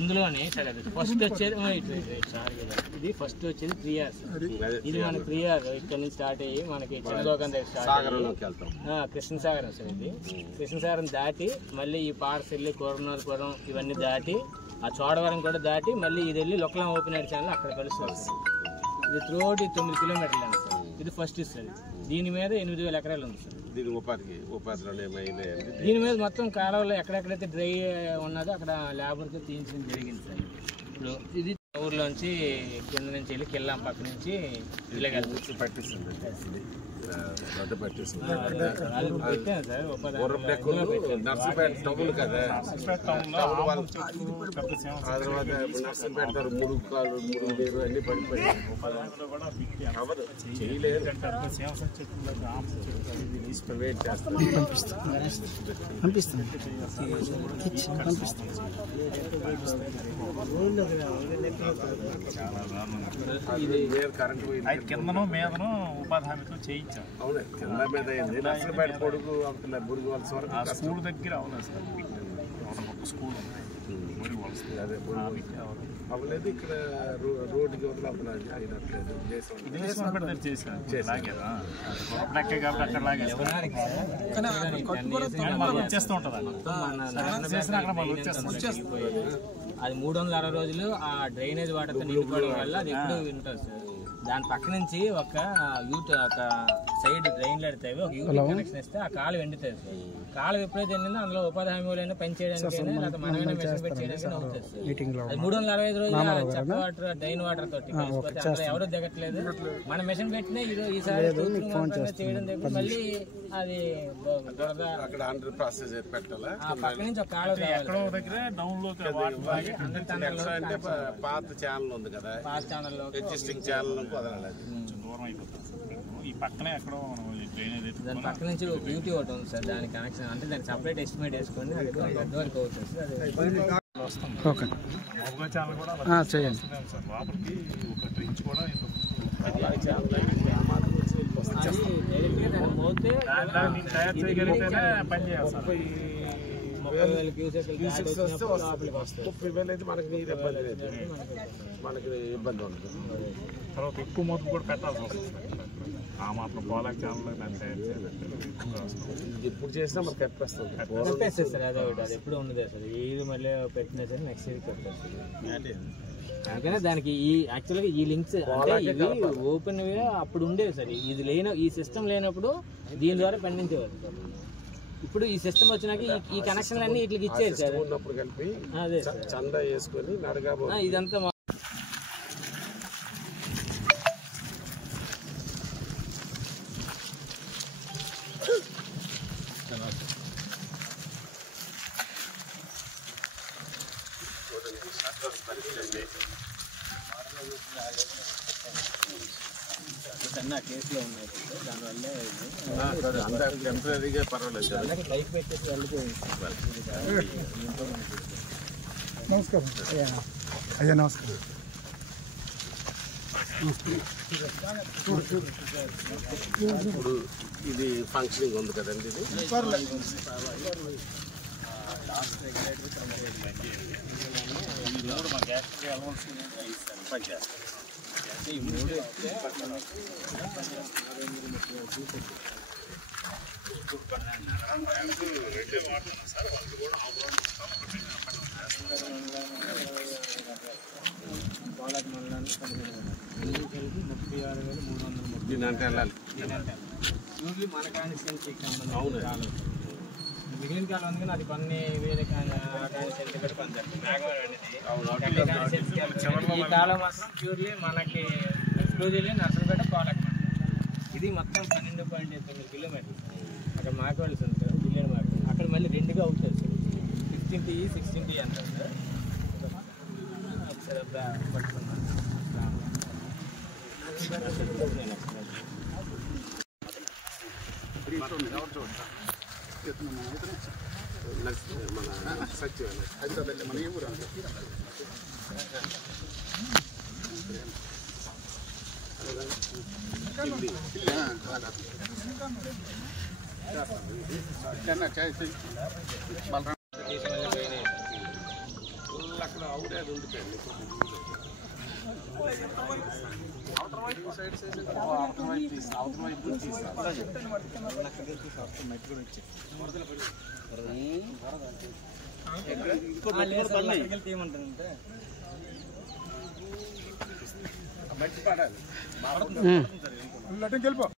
ఇందులోనే సరే ఫస్ట్ వచ్చేది ఇది ఫస్ట్ వచ్చేది 3 years. ఇది మన 3 years ఇక్కడ నుంచి స్టార్ట్ అయ్యి మనకి చంద్రలోకం దగ్గర స్టార్ట్ కృష్ణసాగరం సార్. ఇది కృష్ణసాగరం దాటి మళ్ళీ ఈ పార్సెల్లి కోరనాలపురం ఇవన్నీ దాటి ఆ చోడవరం కూడా దాటి మళ్ళీ ఇది వెళ్ళి లొక్కలం ఓపెన్ ఎయిర్ ఛానల్ అక్కడ కలుస్తుంది సార్. ఇది త్రూఅవుట్ 9 kilometers అండి సార్. ఇది ఫస్ట్ సార్. దీని మీద 8,000 ఎకరాలు ఉంది సార్. దీని మీద మొత్తం కాలువలో ఎక్కడెక్కడైతే డ్రై ఉన్నదో అక్కడ లేబర్తో తీయించడం జరిగింది సార్. ఇప్పుడు ఇది ఊర్లోంచి కింద నుంచి వెళ్ళి కిల్లాం పక్క నుంచి పెట్టాను పెడతారు మురుగు నీరు అన్ని పడిపోయాయి. వెయిట్ చేస్తారు కిందను మీదను ఉపాధి హామీతో చేయించాం. అవును కింద మీద అయింది. నర్సంపేట పొడుగు అవుతున్నా బురుగు వలస వరకు ఆ స్కూల్ దగ్గర అవునా సార్. ఒక స్కూల్ ఉంది అదే అవ్వలేదు. ఇక్కడ రోడ్డుకి వదిలి అవ్వలేదు అయినట్లేదు. చేసాను కాబట్టి అక్కడ వచ్చేస్తూ ఉంటుంది. అది 360 రోజులు ఆ డ్రైనేజ్ వాటర్తో నిండిపోవడం వల్ల అది ఎప్పుడు ఉంటుంది సార్. దాని పక్క నుంచి ఒక సైడ్ డ్రైన్ పెడతాయి, ఒక యూటీ కనెక్షన్ ఇస్తే ఆ కాలు ఎండుతుంది సార్. కాలు ఎప్పుడైతే ఎండిందో అందులో ఉపాధి హామీలైనా పని చేయడానికైనా లేకపోతే మనమైనా మెషిన్ పెట్టి చేయడానికి అవుతుంది సార్. అది 365 రోజులు చెత్త వాటర్ డ్రైన్ వాటర్ తోటి కలిసిపోతే అందులో ఎవరు దిగట్లేదు. మన మెషిన్ పెట్టినా ఈసారి చేయడం దగ్గర మళ్ళీ అది అక్కడ అండర్ ప్రాసెస్ పెట్టాలా. ఆ పక్క నుంచి ఒక కాలు అంటే పాత ఛానల్ ఉంది కదా, పాత ఛానల్ ఎగ్జిస్టింగ్ ఛానల్ వదలాలి. దూరం అయిపోతుంది ఈ పక్కనే ఎక్కడో దాని పక్క నుంచి ఒక యూటీ ఒకటి ఉంది సార్. దాని కనెక్షన్ అంటే దానికి సపరేట్ ఎస్టిమేట్ వేసుకొని అది ఎంతవరకు అవుతుంది సార్. ఛానల్ కూడా చేయండి సార్. లోపలికి ఒక ట్రించ్ కూడా తయారు చేయగలిగితేనే పని చేయాలి సార్. 30,000 అయితే మనకి నీరు ఇబ్బంది లేదు, మనకి ఇబ్బంది ఉండదు. తర్వాత ఎక్కువ మొత్తం కూడా పెట్టాల్సి వస్తుంది ఆ మాత్రం పోలాక్ ఛానల్ దాన్ని తయారు చేయాలంటే ఎప్పుడు చేసినా మనకి కట్టేస్తుంది సార్. అదే ఒకటి అది ఎప్పుడు ఉండదు సార్. ఇది మళ్ళీ పెట్టినా సరే నెక్స్ట్ ఇయర్ పెట్టేస్తుంది. అందుకనే దానికి ఈ యాక్చువల్గా ఈ లింక్స్ అంటే ఓపెన్ అప్పుడు ఉండేవి సార్. ఇది ఈ సిస్టమ్ లేనప్పుడు దీని ద్వారా పండించేవారు సార్. ఇప్పుడు ఈ సిస్టమ్ వచ్చినాక ఈ కనెక్షన్లు అన్ని వీటికి ఇచ్చేది సార్. ఉన్నప్పుడు కలిపి అదే చందా వేసుకొని నడగా ఇదంతా కేసులో ఉన్నాయి. దానివల్లే టెంపరీగా పర్వాలేదు. లైట్ పెట్టేసి వెళ్ళిపోయింది. నమస్కారం అయ్యా. నమస్కారం. ఇప్పుడు ఇది ఫంక్షనింగ్ ఉంది కదండి. ఇది ఈ 3 పోలాక్ మండలానికి 36,330 వెళ్ళాలి. మన కాన్స్టిట్యూన్సీ కాలం మిగిలిన కాలం ఉంది కానీ అది కొన్ని వేరే కాన్స్టిట్యూన్సీ కూడా పొందారు. ఈ కాలం మాత్రం ప్యూర్లీ మనకి ఎక్స్క్లూజివ్లీ నర్సంపేట పోలాక్ ఇది మొత్తం 12.9 kilometers. అక్కడ మాకవాళ్ళు ఉంది సార్, బిల్లియన్ మార్క్. అక్కడ మళ్ళీ 2గా అవుతుంది సార్. 16T 16T అంటారు సార్. ఒకసారి పట్టుకున్నాను. మన సచివాలయం హైదరాబాద్ మన ఏ ఊరు అక్కడ అవుడేది ఉండిపోయింది. వెళ్ళిపో